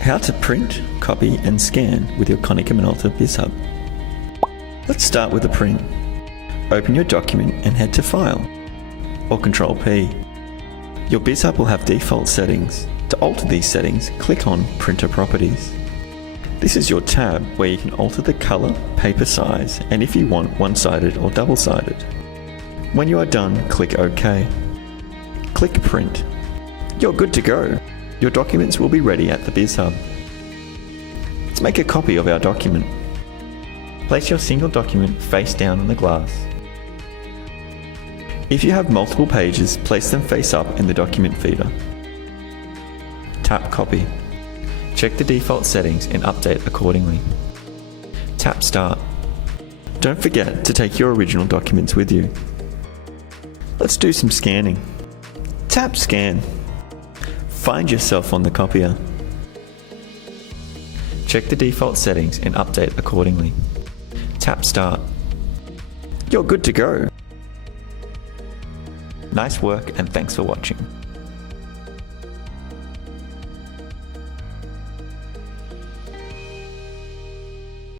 How to print, copy and scan with your Konica Minolta bizhub. Let's start with a print. Open your document and head to File, or Control P. Your bizhub will have default settings. To alter these settings, click on Printer Properties. This is your tab where you can alter the color, paper size, and if you want one-sided or double-sided. When you are done, click OK. Click Print. You're good to go. Your documents will be ready at the bizhub. Let's make a copy of our document. Place your single document face down on the glass. If you have multiple pages, place them face up in the document feeder. Tap Copy. Check the default settings and update accordingly. Tap Start. Don't forget to take your original documents with you. Let's do some scanning. Tap Scan. Find yourself on the copier. Check the default settings and update accordingly. Tap Start. You're good to go. Nice work and thanks for watching.